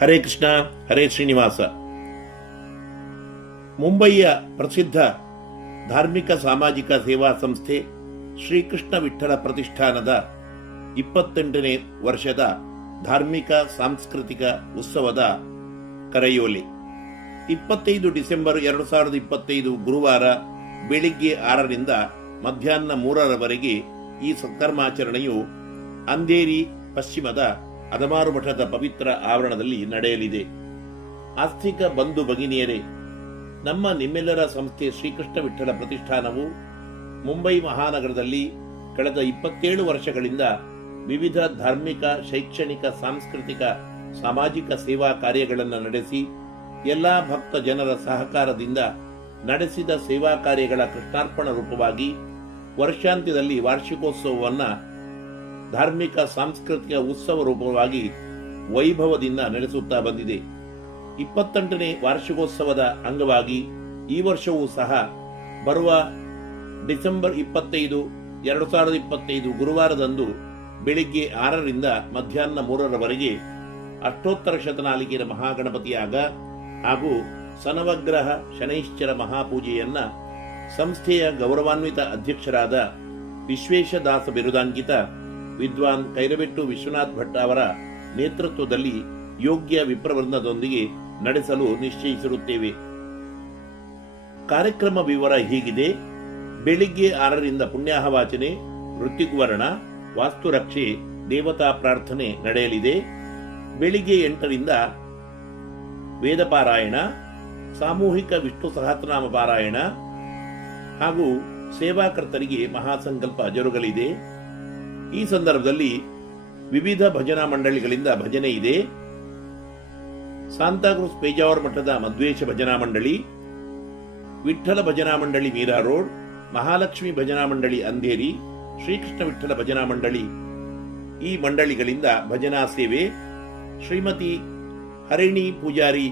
ಹರೇ ಕೃಷ್ಣ, ಹರೇ ಶ್ರೀನಿವಾಸ. ಮುಂಬಯಿಯ ಪ್ರಸಿದ್ಧ ಧಾರ್ಮಿಕ ಸಾಮಾಜಿಕ ಸೇವಾ ಸಂಸ್ಥೆ ಶ್ರೀಕೃಷ್ಣ ವಿಠ್ಠಲ ಪ್ರತಿಷ್ಠಾನದ 28ನೇ ವರ್ಷದ ಧಾರ್ಮಿಕ ಸಾಂಸ್ಕೃತಿಕ ಉತ್ಸವದ ಕರೆಯೋಲೆ 25 ಡಿಸೆಂಬರ್ 2025 ಗುರುವಾರ ಬೆಳಿಗ್ಗೆ 6ರಿಂದ ಮಧ್ಯಾಹ್ನ 3ರವರೆಗೆ ಈ ಸತ್ಕರ್ಮಾಚರಣೆಯು ಅಂಧೇರಿ ಪಶ್ಚಿಮದ ಅದಮಾರು ಮಠದ ಪವಿತ್ರ ಆವರಣದಲ್ಲಿ ನಡೆಯಲಿದೆ. ಆಸ್ತಿಕ ಬಂಧು ಭಗಿನಿಯರೇ, ನಿಮ್ಮೆಲ್ಲರ ಸಂಸ್ಥೆ ಶ್ರೀಕೃಷ್ಣ ವಿಠ್ಠಲ ಪ್ರತಿಷ್ಠಾನವು ಮುಂಬೈ ಮಹಾನಗರದಲ್ಲಿ ಕಳೆದ 27 ವರ್ಷಗಳಿಂದ ವಿವಿಧ ಧಾರ್ಮಿಕ, ಶೈಕ್ಷಣಿಕ, ಸಾಂಸ್ಕೃತಿಕ, ಸಾಮಾಜಿಕ ಸೇವಾ ಕಾರ್ಯಗಳನ್ನು ನಡೆಸಿ ಎಲ್ಲಾ ಭಕ್ತ ಜನರ ಸಹಕಾರದಿಂದ ನಡೆಸಿದ ಸೇವಾ ಕಾರ್ಯಗಳ ಕೃಷ್ಣಾರ್ಪಣ ರೂಪವಾಗಿ ವರ್ಷಾಂತ್ಯದಲ್ಲಿ ವಾರ್ಷಿಕೋತ್ಸವವನ್ನು ಧಾರ್ಮಿಕ ಸಾಂಸ್ಕೃತಿಕ ಉತ್ಸವ ರೂಪವಾಗಿ ವೈಭವದಿಂದ ನಡೆಸುತ್ತಾ ಬಂದಿದೆ. 28ನೇ ವಾರ್ಷಿಕೋತ್ಸವದ ಅಂಗವಾಗಿ ಈ ವರ್ಷವೂ ಸಹ ಬರುವ ಡಿಸೆಂಬರ್ 25, 2025 ಗುರುವಾರದಂದು ಬೆಳಿಗ್ಗೆ 6ರಿಂದ ಮಧ್ಯಾಹ್ನ 3ರವರೆಗೆ ಅಷ್ಟೋತ್ತರ ಶತನಾಲಿಕೆಯ ಮಹಾಗಣಪತಿಯಾಗ ಹಾಗೂ ಸನವಗ್ರಹ ಶನೈಶ್ಚರ ಮಹಾಪೂಜೆಯನ್ನ ಸಂಸ್ಥೆಯ ಗೌರವಾನ್ವಿತ ಅಧ್ಯಕ್ಷರಾದ ವಿಶ್ವೇಶದಾಸ ಬಿರುದಾಂಕಿತ ವಿದ್ವಾನ್ ಕೈರಬೆಟ್ಟು ವಿಶ್ವನಾಥ್ ಭಟ್ ಅವರ ನೇತೃತ್ವದಲ್ಲಿ ಯೋಗ್ಯ ವಿಪ್ರವೃಂದದೊಂದಿಗೆ ನಡೆಸಲು ನಿಶ್ಚಯಿಸಿರುತ್ತೇವೆ. ಕಾರ್ಯಕ್ರಮ ವಿವರ ಹೀಗಿದೆ. ಬೆಳಿಗ್ಗೆ 6ರಿಂದ ಪುಣ್ಯಾಹವಾಚನೆ, ಋತ್ವಿಕ್ವರ್ಣ, ವಾಸ್ತುರಕ್ಷೆ, ದೇವತಾ ಪ್ರಾರ್ಥನೆ ನಡೆಯಲಿದೆ. ಬೆಳಿಗ್ಗೆ 8ರಿಂದ ವೇದಪಾರಾಯಣ, ಸಾಮೂಹಿಕ ವಿಷ್ಣು ಸಹಸ್ರನಾಮ ಪಾರಾಯಣ ಹಾಗೂ ಸೇವಾಕರ್ತರಿಗೆ ಮಹಾಸಂಕಲ್ಪ ಜರುಗಲಿದೆ. ಈ ಸಂದರ್ಭದಲ್ಲಿ ವಿವಿಧ ಭಜನಾ ಮಂಡಳಿಗಳಿಂದ ಭಜನೆ ಇದೆ. ಸಾಂತಾಕ್ರೂಸ್ ಪೇಜಾವರ ಮಠದ ಮಧ್ವೇಶ ಭಜನಾ ಮಂಡಳಿ, ವಿಠ್ಠಲ ಭಜನಾ ಮಂಡಳಿ ಮೀರಾ ರೋಡ್, ಮಹಾಲಕ್ಷ್ಮಿ ಭಜನಾ ಮಂಡಳಿ ಅಂಧೇರಿ, ಶ್ರೀಕೃಷ್ಣ ವಿಠ್ಠಲ ಭಜನಾ ಮಂಡಳಿ ಈ ಮಂಡಳಿಗಳಿಂದ ಭಜನಾ ಸೇವೆ, ಶ್ರೀಮತಿ ಹರಿಣಿ ಪೂಜಾರಿ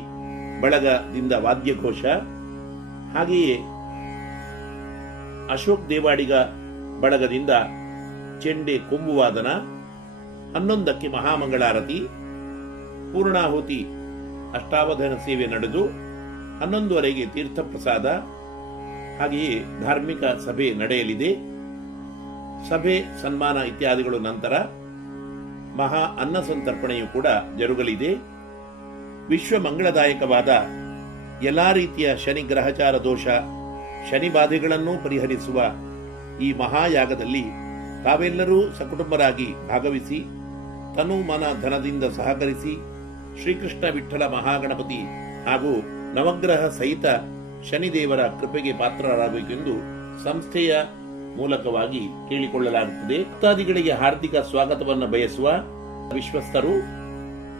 ಬಳಗದಿಂದ ವಾದ್ಯಘೋಷ, ಹಾಗೆಯೇ ಅಶೋಕ್ ದೇವಾಡಿಗ ಬಳಗದಿಂದ ಚೆಂಡೆ ಕೊಂಬುವಾದನ, 11ಕ್ಕೆ ಮಹಾಮಂಗಳಾರತಿ, ಪೂರ್ಣಾಹುತಿ ಅಷ್ಟಾವಧಾನ ಸೇವೆ ನಡೆದು 11ವರೆಗೆ ತೀರ್ಥಪ್ರಸಾದ, ಹಾಗೆಯೇ ಧಾರ್ಮಿಕ ಸಭೆ ನಡೆಯಲಿದೆ. ಸಭೆ, ಸನ್ಮಾನ ಇತ್ಯಾದಿಗಳು ನಂತರ ಮಹಾ ಅನ್ನ ಸಂತರ್ಪಣೆಯು ಕೂಡ ಜರುಗಲಿದೆ. ವಿಶ್ವ ಮಂಗಳದಾಯಕವಾದ ಎಲ್ಲಾ ರೀತಿಯ ಶನಿ ಗ್ರಹಚಾರ ದೋಷ, ಶನಿ ಬಾಧೆಗಳನ್ನು ಪರಿಹರಿಸುವ ಈ ಮಹಾಯಾಗದಲ್ಲಿ ತಾವೆಲ್ಲರೂ ಸಕುಟುಂಬರಾಗಿ ಭಾಗವಹಿಸಿ ತನು ಮನ ಧನದಿಂದ ಸಹಕರಿಸಿ ಶ್ರೀಕೃಷ್ಣ ವಿಠ್ಠಲ ಮಹಾಗಣಪತಿ ಹಾಗೂ ನವಗ್ರಹ ಸಹಿತ ಶನಿದೇವರ ಕೃಪೆಗೆ ಪಾತ್ರರಾಗಬೇಕೆಂದು ಸಂಸ್ಥೆಯ ಮೂಲಕವಾಗಿ ಕೇಳಿಕೊಳ್ಳಲಾಗುತ್ತದೆ. ಭಕ್ತಾದಿಗಳಿಗೆ ಹಾರ್ದಿಕ ಸ್ವಾಗತವನ್ನು ಬಯಸುವ ವಿಶ್ವಸ್ತರು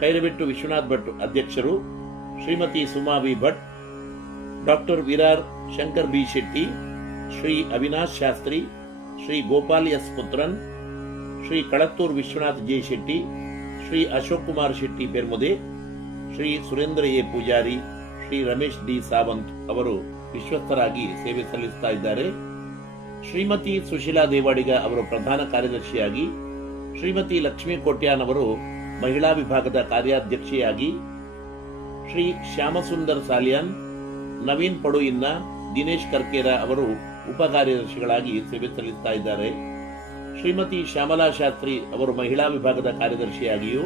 ಕೈರಬೆಟ್ಟು ವಿಶ್ವನಾಥ್ ಭಟ್ ಅಧ್ಯಕ್ಷರು, Shrimati Suma V Bhat, doctor Virar Shankar B Shetty, Shri Avinash Shastri, Shri Gopal S Putran, Shri Kalathur Vishwanath J Shetty, Shri Ashok Kumar Shetty Permude, Shri Surendra A Poojari, Shri Ramesh D Sawant ಅವರು ವಿಶ್ವಸ್ತರಾಗಿ ಸೇವೆ ಸಲ್ಲಿಸುತ್ತಾ ಇದ್ದಾರೆ. ಶ್ರೀಮತಿ ಸುಶೀಲಾ ದೇವಾಡಿಗ ಅವರು ಪ್ರಧಾನ ಕಾರ್ಯದರ್ಶಿಯಾಗಿ, ಶ್ರೀಮತಿ ಲಕ್ಷ್ಮೀ ಕೋಟ್ಯಾನ್ ಅವರು ಮಹಿಳಾ ವಿಭಾಗದ ಕಾರ್ಯಾಧ್ಯಕ್ಷೆಯಾಗಿ, ಶ್ರೀ ಶ್ಯಾಮಸುಂದರ್ ಸಾಲಿಯಾನ್, ನವೀನ್ ಪಡುಯಿನ್ನ, ದಿನೇಶ್ ಕರ್ಕೇರ ಅವರು ಉಪ ಕಾರ್ಯದರ್ಶಿಗಳಾಗಿ ಸೇವೆ ಸಲ್ಲಿಸುತ್ತಾ ಇದ್ದಾರೆ. ಶ್ರೀಮತಿ ಶ್ಯಾಮಲಾ ಶಾಸ್ತ್ರಿ ಅವರು ಮಹಿಳಾ ವಿಭಾಗದ ಕಾರ್ಯದರ್ಶಿಯಾಗಿಯೂ,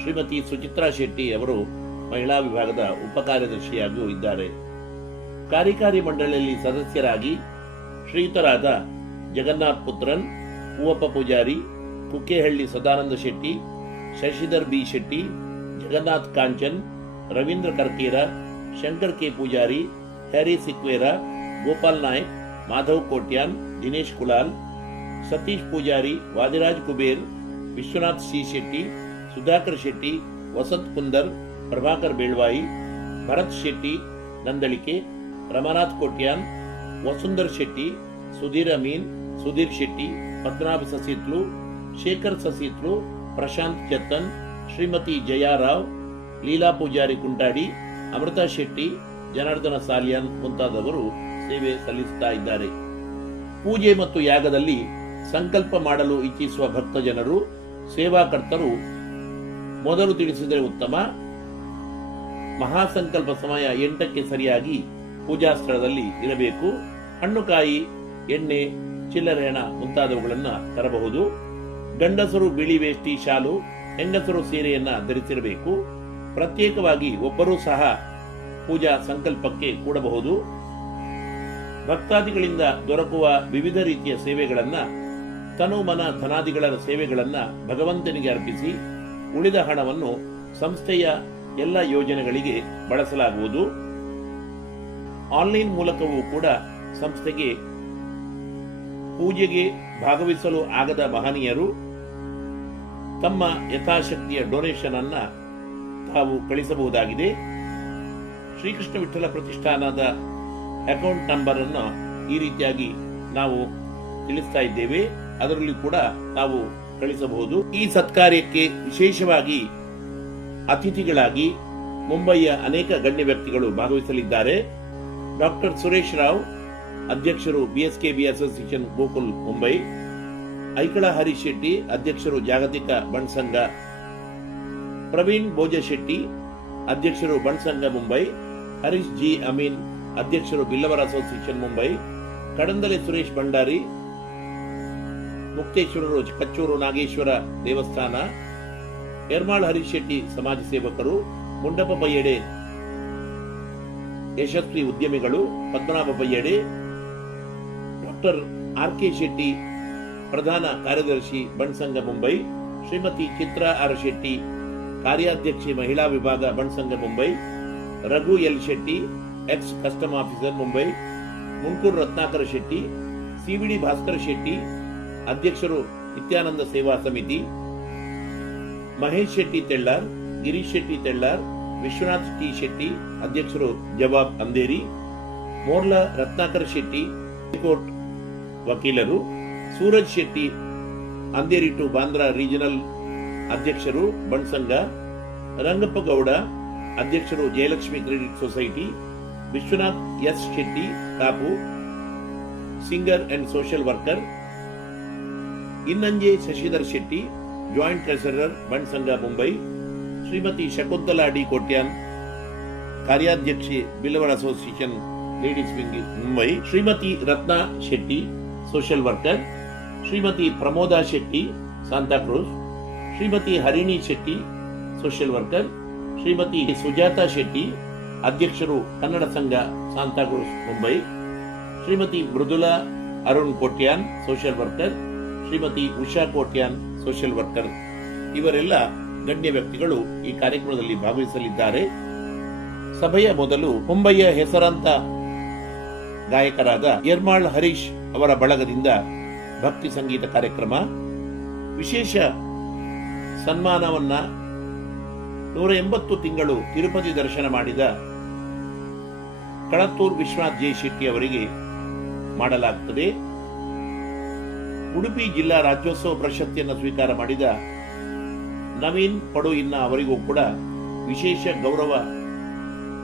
ಶ್ರೀಮತಿ ಸುಚಿತ್ರಾ ಶೆಟ್ಟಿ ಅವರು ಮಹಿಳಾ ವಿಭಾಗದ ಉಪ ಕಾರ್ಯದರ್ಶಿಯಾಗಿಯೂ ಇದ್ದಾರೆ. ಕಾರ್ಯಕಾರಿ ಮಂಡಳಿಯಲ್ಲಿ ಸದಸ್ಯರಾಗಿ ಶ್ರೀಯುತರಾದ Jagannath Puthran, Hoovappa Poojary, Kukkehalli Sadananda Shetty, Shashidhar B Shetty, Jagannath Kanchan, Ravindra Karkera, Shankar K Poojary, Harry Sequeira, Gopal Nayak, Madhav Kotian, Dinesh Kulal, Satish Poojary, Vadiraj Kuber, Vishwanath C Shetty, Sudhakar Shetty, Vasanth Kunder, Prabhakar Belwai, Bharath Shetty Nandalike, Ramanath Kotian, Vasundhar Shetty, Sudhir Amin, Sudhir Shetty, Padmanabha Sasihithlu, Shekhar Sasihithlu, Prashanth Chattan, Shrimati Jaya Rao, Leela Poojary Kuntadi, Amrutha Shetty, Janardhana Salian ಮುಂತಾದವರು ಸೇವೆ ಸಲ್ಲಿಸುತ್ತಾ ಇದ್ದಾರೆ. ಪೂಜೆ ಮತ್ತು ಯಾಗದಲ್ಲಿ ಸಂಕಲ್ಪ ಮಾಡಲು ಇಚ್ಛಿಸುವ ಭಕ್ತ ಜನರು, ಸೇವಾಕರ್ತರು ಮೊದಲು ತಿಳಿಸಿದರೆ ಉತ್ತಮ. ಮಹಾಸಂಕಲ್ಪ ಸಮಯ 8ಕ್ಕೆ ಸರಿಯಾಗಿ ಪೂಜಾ ಸ್ಥಳದಲ್ಲಿ ಇರಬೇಕು. ಹಣ್ಣು, ಕಾಯಿ, ಎಣ್ಣೆ, ಚಿಲ್ಲರೆ ಹಣ ಮುಂತಾದವುಗಳನ್ನು ತರಬಹುದು. ಗಂಡಸರು ಬಿಳಿ ವೇಷ್ಟಿ, ಶಾಲು, ಹೆಂಗಸರು ಸೀರೆಯನ್ನ ಧರಿಸಿರಬೇಕು. ಪ್ರತ್ಯೇಕವಾಗಿ ಒಬ್ಬರೂ ಸಹ ಪೂಜಾ ಸಂಕಲ್ಪಕ್ಕೆ ಕೂಡಬಹುದು. ಭಕ್ತಾದಿಗಳಿಂದ ದೊರಕುವ ವಿವಿಧ ರೀತಿಯ ಸೇವೆಗಳನ್ನ, ತನು ಮನ ಧನಾದಿಗಳ ಸೇವೆಗಳನ್ನ ಭಗವಂತನಿಗೆ ಅರ್ಪಿಸಿ ಉಳಿದ ಹಣವನ್ನು ಸಂಸ್ಥೆಯ ಎಲ್ಲ ಯೋಜನೆಗಳಿಗೆ ಬಳಸಲಾಗುವುದು. ಆನ್ಲೈನ್ ಮೂಲಕವೂ ಕೂಡ ಸಂಸ್ಥೆಗೆ ಪೂಜೆಗೆ ಭಾಗವಹಿಸಲು ಆಗದ ಮಹನೀಯರು ತಮ್ಮ ಯಥಾಶಕ್ತಿಯ ಡೊನೇಷನ್ ಅನ್ನ ತಾವು ಕಳಿಸಬಹುದಾಗಿದೆ. ಶ್ರೀಕೃಷ್ಣ ವಿಠ್ಠಲ ಪ್ರತಿಷ್ಠಾನದ ಅಕೌಂಟ್ ನಂಬರ್ ಅನ್ನು ಈ ರೀತಿಯಾಗಿ ನಾವು ತಿಳಿಸ್ತಾ ಇದ್ದೇವೆ. ಅದರಲ್ಲಿ ಕೂಡ ತಾವು ಕಳಿಸಬಹುದು. ಈ ಸತ್ಕಾರ್ಯಕ್ಕೆ ವಿಶೇಷವಾಗಿ ಅತಿಥಿಗಳಾಗಿ ಮುಂಬಯಿಯ ಅನೇಕ ಗಣ್ಯ ವ್ಯಕ್ತಿಗಳು ಭಾಗವಹಿಸಲಿದ್ದಾರೆ. ಡಾಕ್ಟರ್ ಸುರೇಶ್ ರಾವ್, ಅಧ್ಯಕ್ಷರು ಬಿಎಸ್ಕೆಬಿ ಅಸೋಸಿಯೇಷನ್ ಗೋಕುಲ್ ಮುಂಬೈ. ಐಕಳ ಹರೀಶ್ ಶೆಟ್ಟಿ, ಅಧ್ಯಕ್ಷರು ಜಾಗತಿಕ ಬಣ್ಸಂಘ. ಪ್ರವೀಣ್ ಭೋಜಶೆಟ್ಟಿ, ಅಧ್ಯಕ್ಷರು ಬಣ್ಸಂಘ ಮುಂಬೈ. ಹರೀಶ್ ಜಿ ಅಮೀನ್, ಅಧ್ಯಕ್ಷರು ಬಿಲ್ಲವರ ಅಸೋಸಿಯೇಷನ್ ಮುಂಬೈ. ಕಡಂದಲೆ ಸುರೇಶ್ ಭಂಡಾರಿ, ಮುಕ್ತೇಶ್ವರರು ಕಚ್ಚೂರು ನಾಗೇಶ್ವರ ದೇವಸ್ಥಾನ. ಯರ್ಮಾಳ್ ಹರೀಶ್ ಶೆಟ್ಟಿ, ಸಮಾಜ ಸೇವಕರು. ಮುಂಡಪ ಪಯ್ಯಡೆ, ಯಶಸ್ವಿ ಉದ್ಯಮಿಗಳು. ಪದ್ಮನಾಭ ಪಯ್ಯಡೆ. Doctor R K. ಶೆಟ್ಟಿ, ಪ್ರಧಾನ ಕಾರ್ಯದರ್ಶಿ ಬಣ್ಸಂಘ ಮುಂಬೈ. ಶ್ರೀಮತಿ ಚಿತ್ರಾ ಆರ್. ಶೆಟ್ಟಿ, ಕಾರ್ಯಾಧ್ಯಕ್ಷೆ ಮಹಿಳಾ ವಿಭಾಗ Bunts Sangha Mumbai. Raghu L. Shetty, ex custom officer Mumbai. Munkur Ratnakara Shetty. CVD Bhaskara Shetty, ಅಧ್ಯಕ್ಷರು ನಿತ್ಯಾನಂದ ಸೇವಾ ಸಮಿತಿ. ಮಹೇಶ್ ಶೆಟ್ಟಿ ತೆಳ್ಳಾರ್, ಗಿರೀಶ್ ಶೆಟ್ಟಿ ತೆಳ್ಳಾರ್, ವಿಶ್ವನಾಥ್ ಟಿ ಶೆಟ್ಟಿ, ಅಧ್ಯಕ್ಷರು ಜವಾಬ್ ಅಂದೇರಿ. ಮೋರ್ಲ ರತ್ನಾಕರ ಶೆಟ್ಟಿ, ಹೈಕೋರ್ಟ್ ವಕೀಲರು. ಸೂರಜ್ ಶೆಟ್ಟಿ, ಅಂದೇರಿ ಟು ಬಾಂದ್ರಾ ರೀಜನಲ್ ಅಧ್ಯಕ್ಷರು ಬಣ್ಸಂಘ. ರಂಗಪ್ಪ ಗೌಡ, ಅಧ್ಯಕ್ಷರು Jayalakshmi credit society. Vishwanath S Shetty, Kapu, singer and social worker. Innanje Shashidhar Shetty, joint treasurer ಬಣ್ಸಂಘ ಮುಂಬೈ. ಶ್ರೀಮತಿ ಶಕುಂತಲಾ ಡಿ ಕೋಟ್ಯಾನ್, ಕಾರ್ಯಾಧ್ಯಕ್ಷೆ Billavar association ladies wing Mumbai. Shrimati Ratna Shetty, social worker. Shrimati Pramoda Shetty, Santacruz. Shrimati Harini Shetty, social worker. Shrimati Sujata Shetty, ಅಧ್ಯಕ್ಷರು Kannada Sangha Santacruz Mumbai. Shrimati Mridula Arun Kotian, social worker. Shrimati Usha Kotian, social worker. ಇವರೆಲ್ಲ ಗಣ್ಯ ವ್ಯಕ್ತಿಗಳು ಈ ಕಾರ್ಯಕ್ರಮದಲ್ಲಿ ಭಾಗವಹಿಸಲಿದ್ದಾರೆ. ಸಭೆಯ ಮೊದಲು ಮುಂಬಯಿಯ ಹೆಸರಾಂತ ಗಾಯಕರಾದ ಯರ್ಮಾಳ್ ಹರೀಶ್ ಅವರ ಬಳಗದಿಂದ ಭಕ್ತಿ ಸಂಗೀತ ಕಾರ್ಯಕ್ರಮ. ವಿಶೇಷ ಸನ್ಮಾನವನ್ನ 180 ತಿಂಗಳು ತಿರುಪತಿ ದರ್ಶನ ಮಾಡಿದ ಕಳತ್ತೂರ್ ವಿಶ್ವನಾಥ್ ಜೆ ಶೆಟ್ಟಿ ಅವರಿಗೆ ಮಾಡಲಾಗುತ್ತದೆ. ಉಡುಪಿ ಜಿಲ್ಲಾ ರಾಜ್ಯೋತ್ಸವ ಪ್ರಶಸ್ತಿಯನ್ನು ಸ್ವೀಕಾರ ಮಾಡಿದ ನವೀನ್ ಪಡು ಇನ್ನ ಅವರಿಗೂ ಕೂಡ ವಿಶೇಷ ಗೌರವ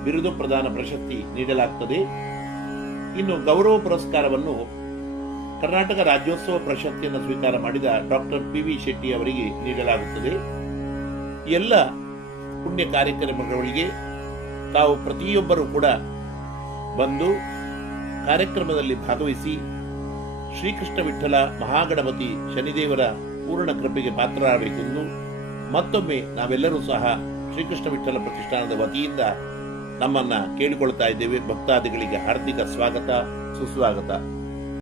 ಬಿರುದು ಪ್ರದಾನ ಪ್ರಶಸ್ತಿ ನೀಡಲಾಗುತ್ತದೆ. ಇನ್ನು ಗೌರವ ಪುರಸ್ಕಾರವನ್ನು ಕರ್ನಾಟಕ ರಾಜ್ಯೋತ್ಸವ ಪ್ರಶಸ್ತಿಯನ್ನು ಸ್ವೀಕಾರ ಮಾಡಿದ ಡಾಕ್ಟರ್ ಪಿ.ವಿ. ಶೆಟ್ಟಿ ಅವರಿಗೆ ನೀಡಲಾಗುತ್ತದೆ. ಎಲ್ಲ ಪುಣ್ಯ ಕಾರ್ಯಕ್ರಮಗಳಿಗೆ ತಾವು ಪ್ರತಿಯೊಬ್ಬರೂ ಕೂಡ ಬಂದು ಕಾರ್ಯಕ್ರಮದಲ್ಲಿ ಭಾಗವಹಿಸಿ ಶ್ರೀಕೃಷ್ಣ ವಿಠ್ಠಲ ಮಹಾಗಣಪತಿ ಶನಿದೇವರ ಪೂರ್ಣ ಕೃಪೆಗೆ ಪಾತ್ರರಾಗಬೇಕೆಂದು ಮತ್ತೊಮ್ಮೆ ನಾವೆಲ್ಲರೂ ಸಹ ಶ್ರೀಕೃಷ್ಣ ವಿಠ್ಠಲ ಪ್ರತಿಷ್ಠಾನದ ವತಿಯಿಂದ ನಮ್ಮನ್ನ ಕೇಳಿಕೊಳ್ತಾ ಇದ್ದೇವೆ. ಭಕ್ತಾದಿಗಳಿಗೆ ಹಾರ್ದಿಕ ಸ್ವಾಗತ, ಸುಸ್ವಾಗತ.